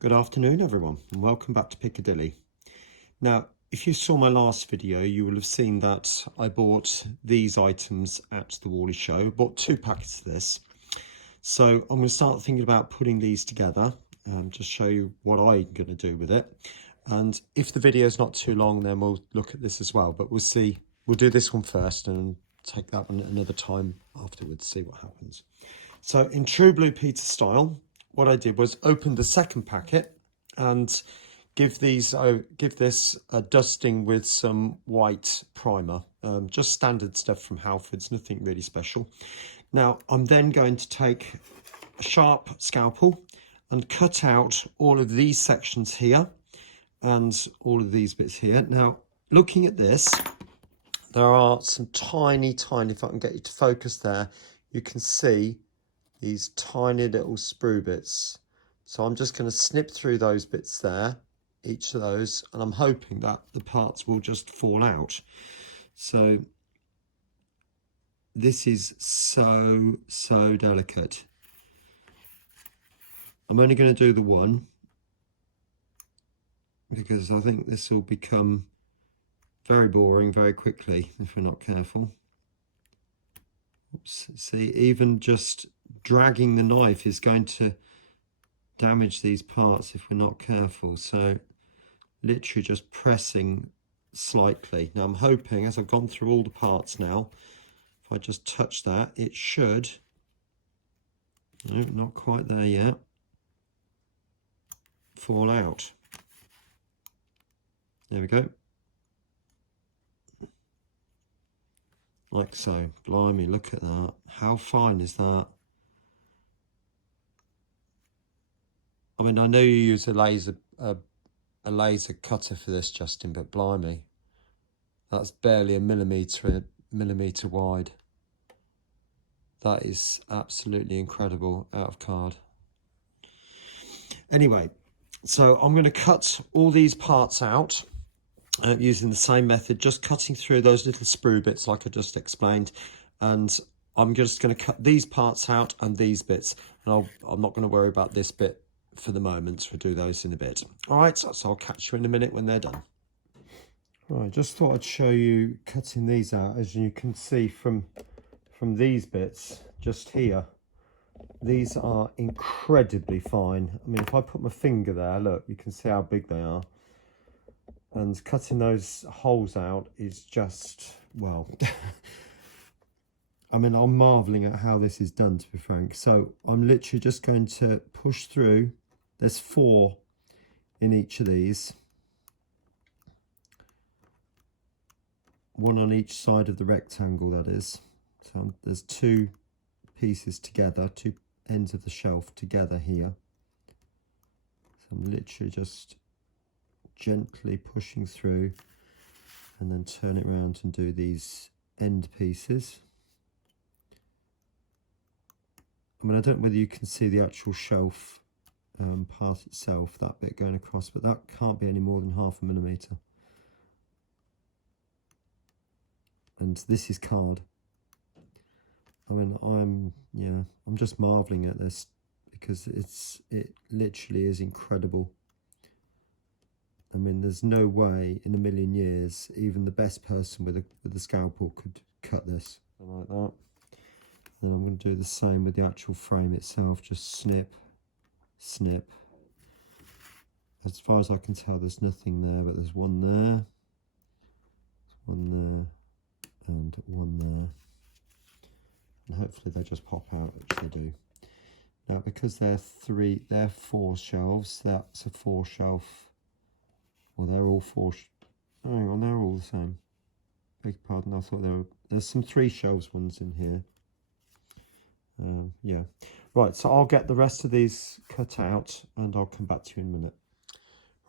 Good afternoon everyone and welcome back to Piccadilly. Now if you saw my last video you will have seen that I bought these items at the Wally show. I bought 2 packets of this. So I'm going to start thinking about putting these together and just show you what I'm going to do with it. And if the video is not too long then we'll look at this as well, but we'll see. We'll do this one first and take that one another time afterwards, see what happens. So in true Blue Peter style, what I did was open the second packet and give this a dusting with some white primer, just standard stuff from Halfords, nothing really special. Now I'm then going to take a sharp scalpel and cut out all of these sections here and all of these bits here. Now looking at this, there are some tiny, if I can get you to focus there, you can see these tiny little sprue bits. So I'm just going to snip through those bits there, each of those, and I'm hoping that the parts will just fall out. So this is so delicate. I'm only going to do the one because I think this will become very boring very quickly if we're not careful. Oops, see, even just dragging the knife is going to damage these parts if we're not careful. So literally just pressing slightly. Now I'm hoping, as I've gone through all the parts now, if I just touch that, it should, no, not quite there yet, fall out. There we go. Like so. Blimey, look at that. How fine is that? I mean, I know you use a laser cutter for this, Justin, but blimey, that's barely a millimetre wide. That is absolutely incredible out of card. Anyway, so I'm going to cut all these parts out using the same method, just cutting through those little sprue bits like I just explained, and I'm just going to cut these parts out and these bits, and I'm not going to worry about this bit for the moment. We'll do those in a bit. All right, so I'll catch you in a minute when they're done. Right, just thought I'd show you cutting these out. As you can see from these bits just here, these are incredibly fine. I mean, if I put my finger there, look, you can see how big they are. And cutting those holes out is just, well, I mean, I'm marveling at how this is done, to be frank. So I'm literally just going to push through. There's 4 in each of these. 1 on each side of the rectangle, that is. So there's 2 pieces together, 2 ends of the shelf together here. So I'm literally just gently pushing through and then turn it around and do these end pieces. I mean, I don't know whether you can see the actual shelf part itself, that bit going across, but that can't be any more than 0.5 millimetre. And this is card. I mean, I'm just marvelling at this because it literally is incredible. I mean, there's no way in a million years even the best person with a scalpel could cut this like that. Then I'm going to do the same with the actual frame itself. Just snip, snip. As far as I can tell, there's nothing there, but there's one there, one there, and one there. And hopefully they just pop out, which they do. Now, because they're 4 shelves, that's a 4 shelf. Well, they're all 4. Hang on, they're all the same. Beg your pardon, I thought there's some 3 shelves ones in here. Yeah, right, so I'll get the rest of these cut out and I'll come back to you in a minute.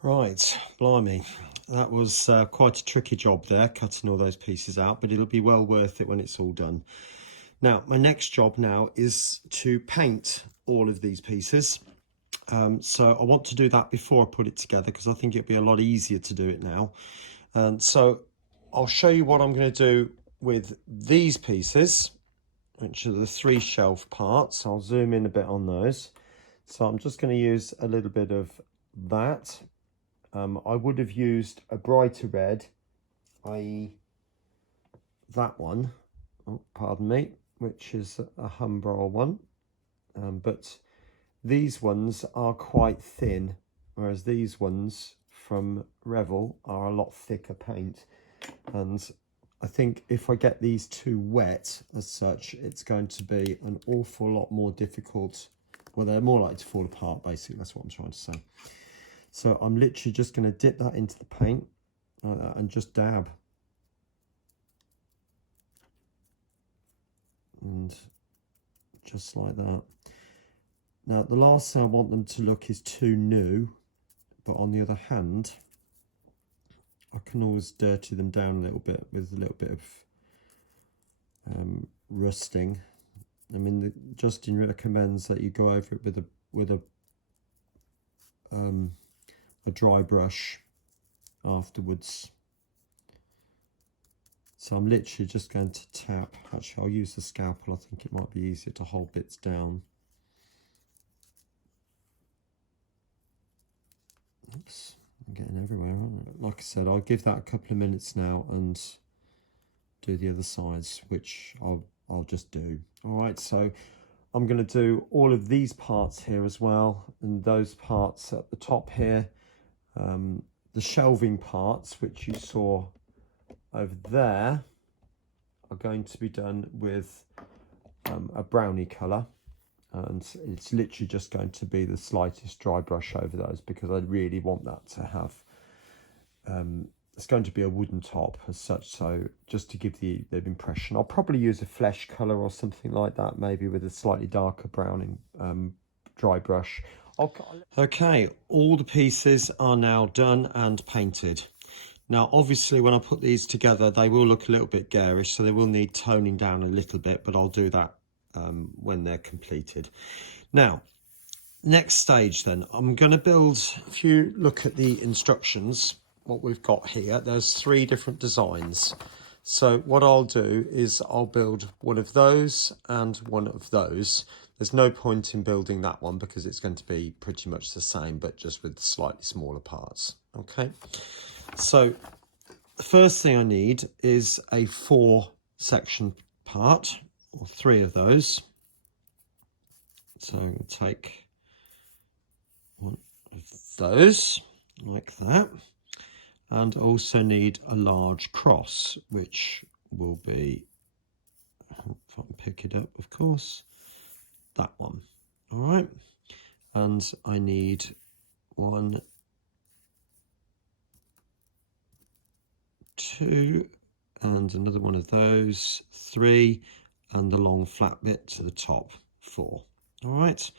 Right, blimey, that was quite a tricky job there, cutting all those pieces out, but it'll be well worth it when it's all done. Now, my next job now is to paint all of these pieces. So I want to do that before I put it together because I think it'll be a lot easier to do it now. And so I'll show you what I'm going to do with these pieces, which are the 3 shelf parts. I'll zoom in a bit on those. So I'm just going to use a little bit of that. I would have used a brighter red, i.e. that one, oh, pardon me, which is a Humbrol one. But these ones are quite thin, whereas these ones from Revel are a lot thicker paint. And I think if I get these two wet as such, it's going to be an awful lot more difficult. Well, they're more likely to fall apart, basically. That's what I'm trying to say. So I'm literally just going to dip that into the paint like that and just dab. And just like that. Now, the last thing I want them to look is too new, but on the other hand, I can always dirty them down a little bit with a little bit of rusting. I mean, Justin recommends that you go over it with a dry brush afterwards. So I'm literally just going to tap. Actually, I'll use the scalpel. I think it might be easier to hold bits down. Oops, I'm getting everywhere, aren't I? Like I said, I'll give that a couple of minutes now and do the other sides, which I'll just do. All right, so I'm going to do all of these parts here as well, and those parts at the top here. The shelving parts, which you saw over there, are going to be done with a brownie colour, and it's literally just going to be the slightest dry brush over those because I really want that to have it's going to be a wooden top as such, so just to give the impression. I'll probably use a flesh colour or something like that, maybe with a slightly darker browning dry brush. Okay, all the pieces are now done and painted. Now, obviously, when I put these together, they will look a little bit garish, so they will need toning down a little bit, but I'll do that when they're completed. Now, next stage then, I'm going to build, if you look at the instructions, what we've got here, there's 3 different designs. So what I'll do is I'll build one of those and one of those. There's no point in building that one because it's going to be pretty much the same, but just with slightly smaller parts. Okay, so the first thing I need is a 4-section part, or 3 of those. So I'm going to take one of those like that, and also need a large cross, which will be, if I can pick it up, of course, that one. All right, and I need 1, 2, and another one of those, 3, and the long flat bit to the top, 4. All right,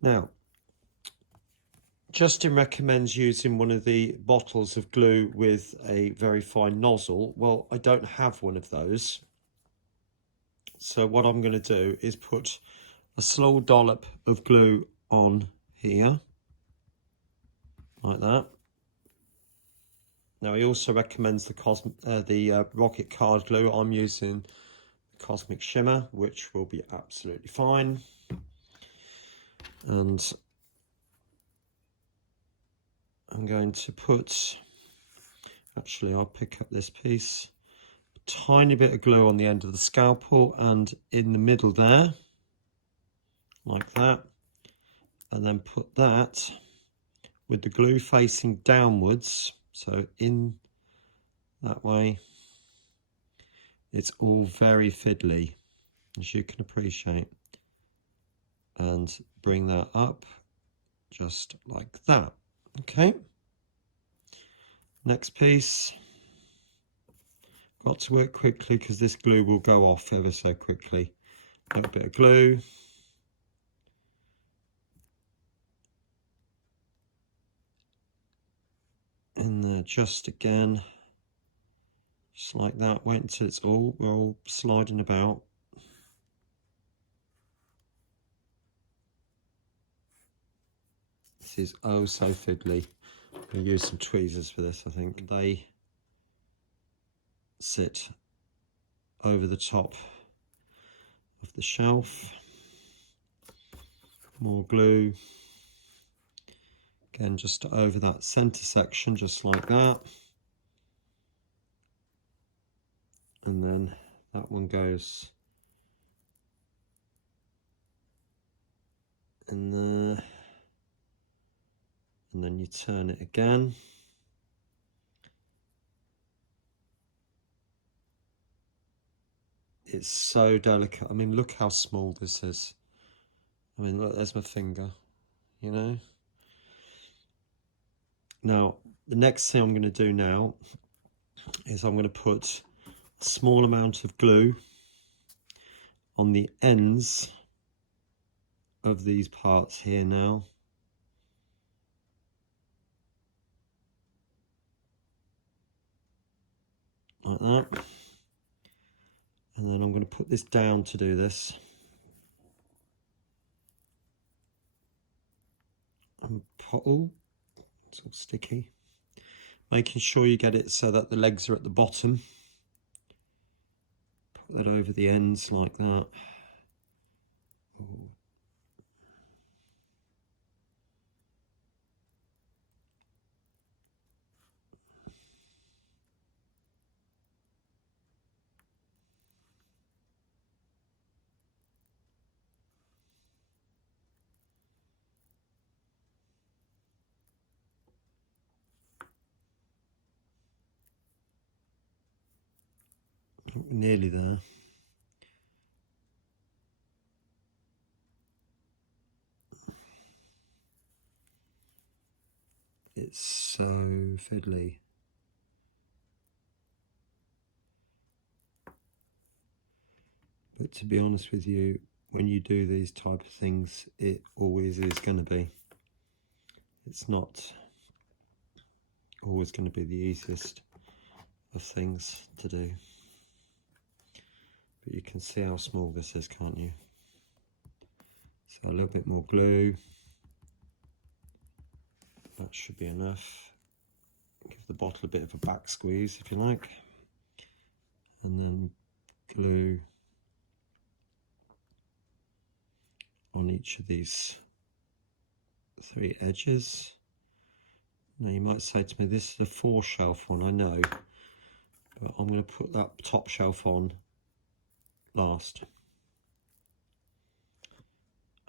now Justin recommends using one of the bottles of glue with a very fine nozzle. Well, I don't have one of those. So what I'm going to do is put a small dollop of glue on here, like that. Now he also recommends the rocket card glue. I'm using Cosmic Shimmer, which will be absolutely fine. And I'm going to put, actually I'll pick up this piece, a tiny bit of glue on the end of the scalpel and in the middle there, like that, and then put that with the glue facing downwards, so in that way. It's all very fiddly, as you can appreciate, and bring that up just like that. Okay, next piece. Got to work quickly because this glue will go off ever so quickly. A little bit of glue. In there just again, just like that. Wait until we're all sliding about. This is oh so fiddly. I'm going to use some tweezers for this, I think. They sit over the top of the shelf. More glue. Again, just over that center section, just like that. And then that one goes in there. And then you turn it again. It's so delicate. I mean, look how small this is. I mean, look, there's my finger, you know. Now, the next thing I'm going to do now is I'm going to put a small amount of glue on the ends of these parts here now. Like that. And then I'm going to put this down to do this. And oh, it's all sticky. Making sure you get it so that the legs are at the bottom. Put that over the ends like that. Ooh. Nearly there. It's so fiddly. But to be honest with you, when you do these type of things, it always is going to be. It's not always going to be the easiest of things to do. But you can see how small this is, can't you? So a little bit more glue. That should be enough. Give the bottle a bit of a back squeeze if you like. And then glue on each of these 3 edges. Now you might say to me, this is a 4 shelf one, I know, but I'm going to put that top shelf on last.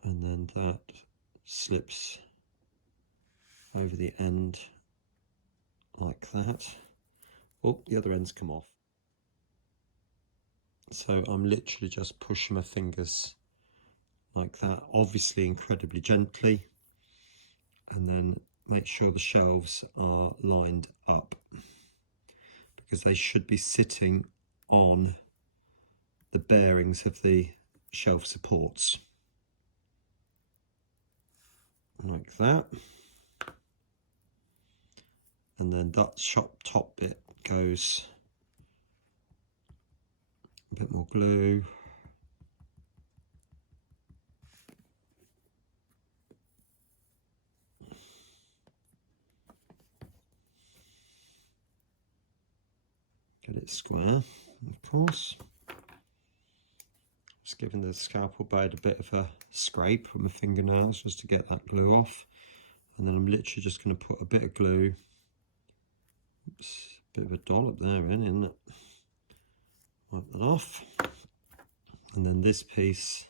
And then that slips over the end like that. Oh, the other end's come off. So I'm literally just pushing my fingers like that, obviously incredibly gently, and then make sure the shelves are lined up, because they should be sitting on the bearings of the shelf supports. Like that. And then that top bit goes a bit more glue. Get it square, of course. Just giving the scalpel blade a bit of a scrape with my fingernails just to get that glue off. And then I'm literally just going to put a bit of glue. Oops, a bit of a dollop there, isn't it? Wipe that off. And then this piece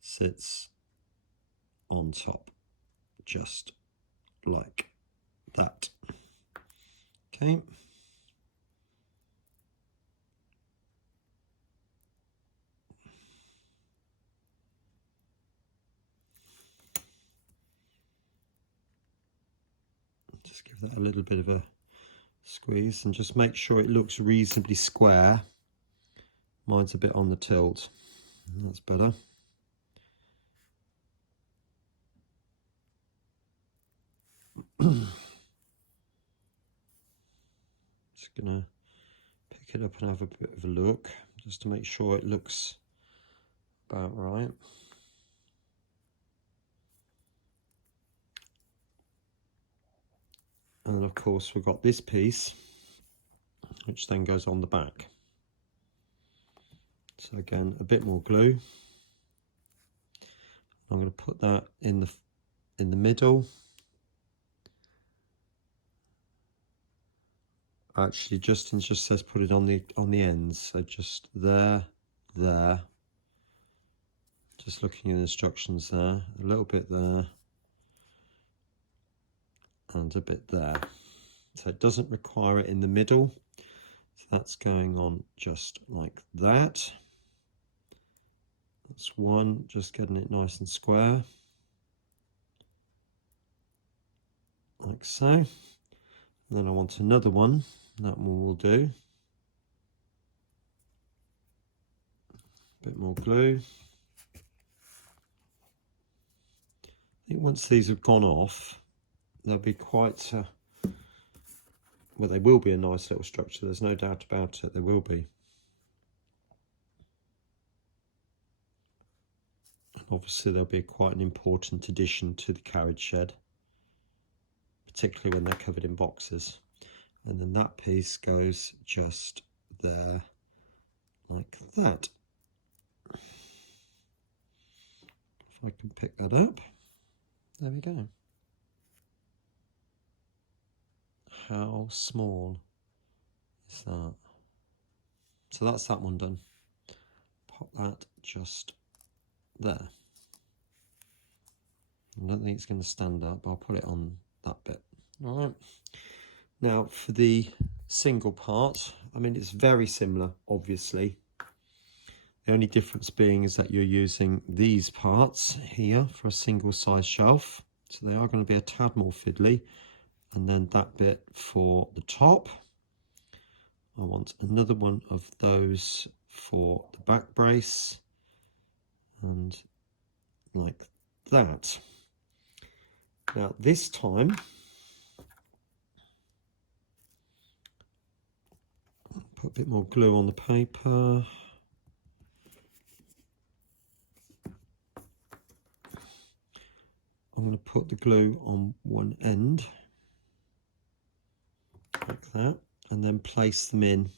sits on top, just like that. Okay. Just give that a little bit of a squeeze and just make sure it looks reasonably square. Mine's a bit on the tilt. That's better. Just gonna pick it up and have a bit of a look, just to make sure it looks about right. And of course we've got this piece, which then goes on the back. So again, a bit more glue. I'm going to put that in the middle, Actually, Justin just says put it on the ends, so just there. Just looking at the instructions there, a little bit there, and a bit there. So it doesn't require it in the middle. So that's going on just like that. That's one, just getting it nice and square. Like so. And then I want another one. That one will do. A bit more glue. I think once these have gone off, they'll be quite, well, they will be a nice little structure. There's no doubt about it. They will be. And obviously, they'll be quite an important addition to the carriage shed, particularly when they're covered in boxes. And then that piece goes just there, like that. If I can pick that up. There we go. How small is that? So that's that one done. Pop that just there. I don't think it's going to stand up. I'll put it on that bit. All right. Now for the single part, I mean, it's very similar, obviously. The only difference being is that you're using these parts here for a single size shelf. So they are going to be a tad more fiddly. And then that bit for the top. I want another one of those for the back brace. And like that. Now this time, put a bit more glue on the paper. I'm going to put the glue on one end, like that, and then place them in.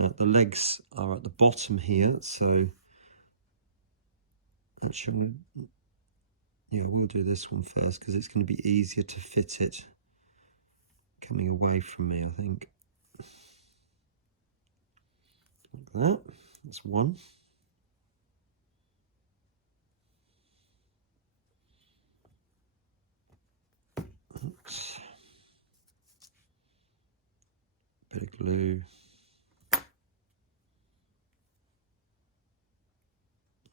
Now the legs are at the bottom here, so actually, yeah, we'll do this one first because it's going to be easier to fit it coming away from me, I think. Like that. That's one. Oops. Bit of glue.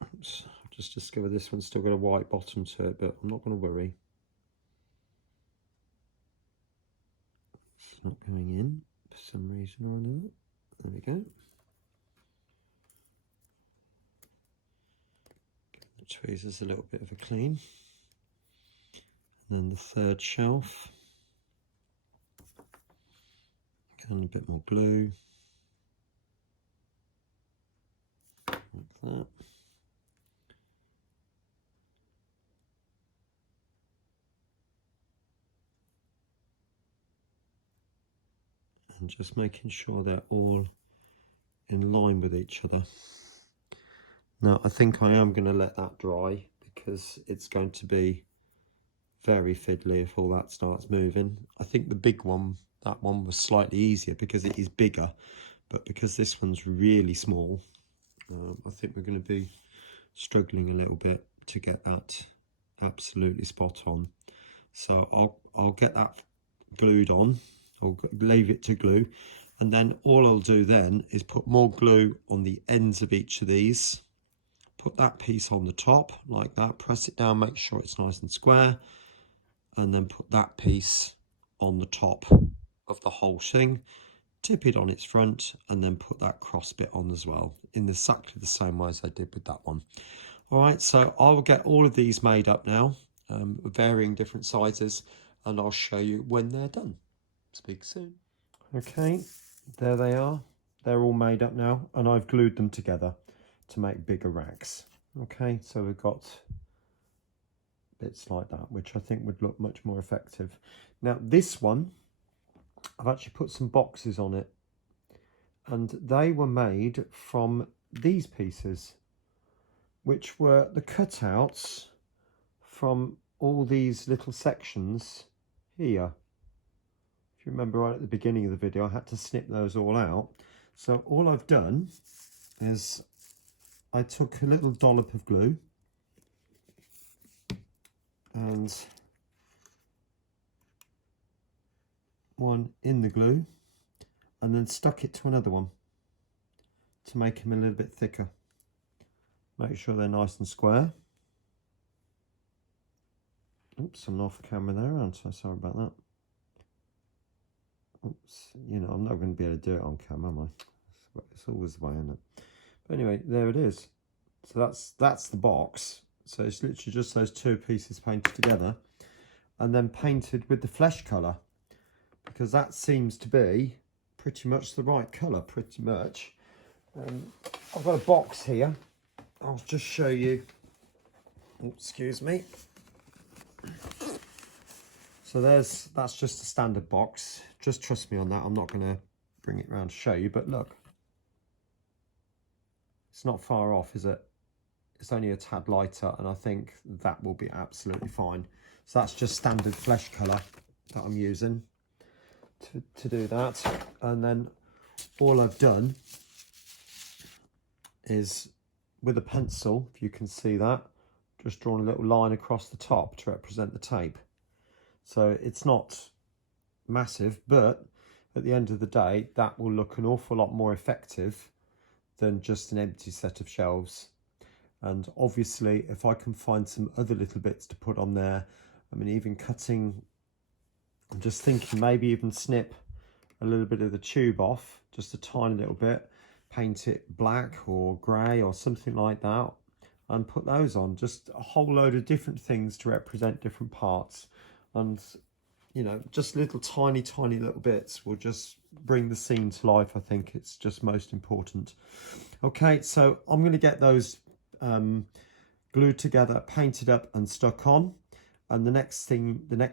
Oops. I've just discovered this one's still got a white bottom to it, but I'm not going to worry. It's not going in for some reason or another. There we go. Give the tweezers a little bit of a clean. And then the third shelf. And a bit more glue. Like that. And just making sure they're all in line with each other. Now I think I am going to let that dry because it's going to be very fiddly if all that starts moving. I think the big one, that one was slightly easier because it is bigger, but because this one's really small, I think we're going to be struggling a little bit to get that absolutely spot on. So I'll get that glued on. I'll leave it to glue, and then all I'll do then is put more glue on the ends of each of these. Put that piece on the top like that, press it down, make sure it's nice and square, and then put that piece on the top of the whole thing, tip it on its front, and then put that cross bit on as well in exactly the same way as I did with that one. All right, so I will get all of these made up now, varying different sizes, and I'll show you when they're done. Speak soon. Okay, there they are. They're all made up now, and I've glued them together to make bigger racks. Okay, so we've got bits like that, which I think would look much more effective. Now this one, I've actually put some boxes on it, and they were made from these pieces, which were the cutouts from all these little sections here. If If you remember right at the beginning of the video, I had to snip those all out. So all I've done is I took a little dollop of glue and one in the glue and then stuck it to another one to make them a little bit thicker. Make sure they're nice and square. Oops, I'm off camera there, aren't I? Sorry about that. Oops, you know, I'm not going to be able to do it on camera, am I? It's always the way, isn't it? But anyway, there it is. So that's the box. So it's literally just those two pieces painted together and then painted with the flesh colour, because that seems to be pretty much the right colour, pretty much. I've got a box here. I'll just show you. Oh, excuse me. So that's just a standard box. Just trust me on that. I'm not going to bring it around to show you, but look. It's not far off, is it? It's only a tad lighter, and I think that will be absolutely fine. So that's just standard flesh colour that I'm using to do that. And then all I've done is with a pencil, if you can see that, just drawn a little line across the top to represent the tape. So it's not massive, but at the end of the day, that will look an awful lot more effective than just an empty set of shelves. And obviously, if I can find some other little bits to put on there, I mean, even cutting, I'm just thinking maybe even snip a little bit of the tube off, just a tiny little bit, paint it black or grey or something like that, and put those on. Just a whole load of different things to represent different parts. And, you know, just little tiny little bits will just bring the scene to life. I think it's just most important. Okay, so I'm going to get those glued together, painted up and stuck on. And the next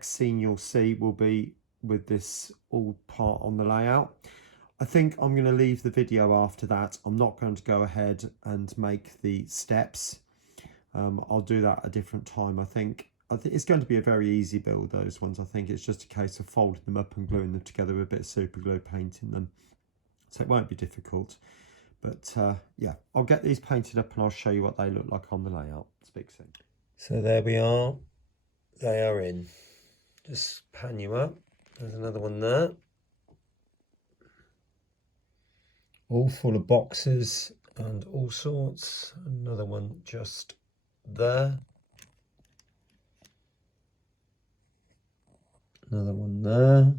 scene you'll see will be with this all part on the layout. I think I'm going to leave the video after that. I'm not going to go ahead and make the steps. I'll do that at a different time. I think it's going to be a very easy build, those ones. I think it's just a case of folding them up and gluing them together with a bit of super glue, painting them. So it won't be difficult. But yeah, I'll get these painted up and I'll show you what they look like on the layout. Speak soon. So there we are. They are in. Just pan you up. There's another one there. All full of boxes and all sorts. Another one just there. Another one there.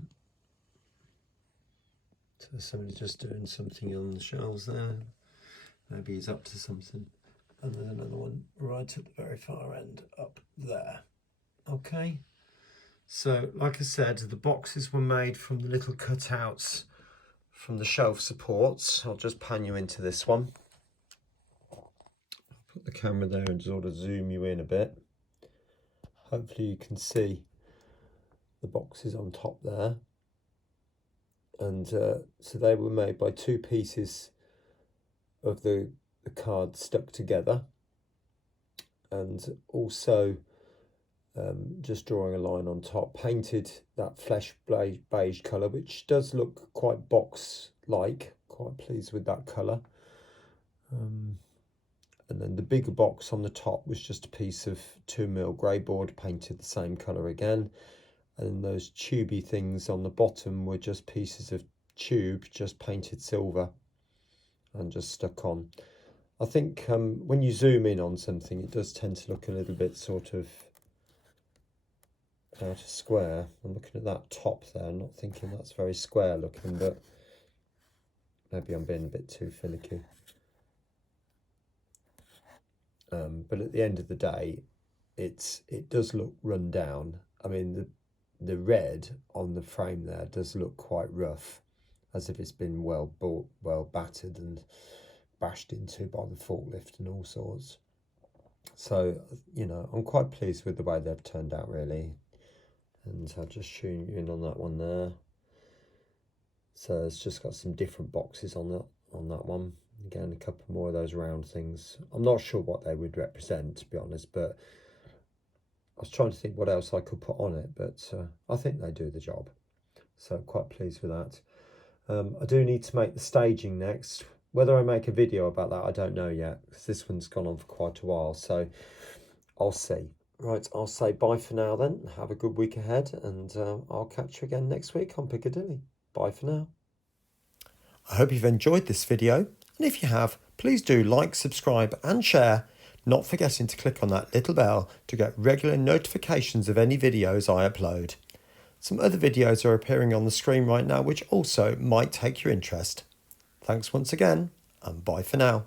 So somebody's just doing something on the shelves there. Maybe he's up to something. And then another one right at the very far end up there. Okay. So, like I said, the boxes were made from the little cutouts from the shelf supports. I'll just pan you into this one. I'll put the camera there and sort of zoom you in a bit. Hopefully you can see the boxes on top there. And so they were made by two pieces of the card stuck together, and also just drawing a line on top, painted that flesh beige colour, which does look quite box-like. Quite pleased with that colour. And then the bigger box on the top was just a piece of 2mm grey board, painted the same colour again. And those tubey things on the bottom were just pieces of tube, just painted silver and just stuck on. I think when you zoom in on something, it does tend to look a little bit sort of out of square. I'm looking at that top there, I'm not thinking that's very square looking, but maybe I'm being a bit too finicky. But at the end of the day, it does look run down. I mean, the red on the frame there does look quite rough, as if it's been well battered and bashed into by the forklift and all sorts. So, you know, I'm quite pleased with the way they've turned out, really. And I'll just shoot you in on that one there. So it's just got some different boxes on that one. Again, a couple more of those round things. I'm not sure what they would represent, to be honest, but I was trying to think what else I could put on it, but I think they do the job. So quite pleased with that. I do need to make the staging next. Whether I make a video about that, I don't know yet, because this one's gone on for quite a while, so I'll see. Right, I'll say bye for now then. Have a good week ahead, and I'll catch you again next week on Piccadilly. Bye for now. I hope you've enjoyed this video, and if you have, please do like, subscribe and share, not forgetting to click on that little bell to get regular notifications of any videos I upload. Some other videos are appearing on the screen right now which also might take your interest. Thanks once again, and bye for now.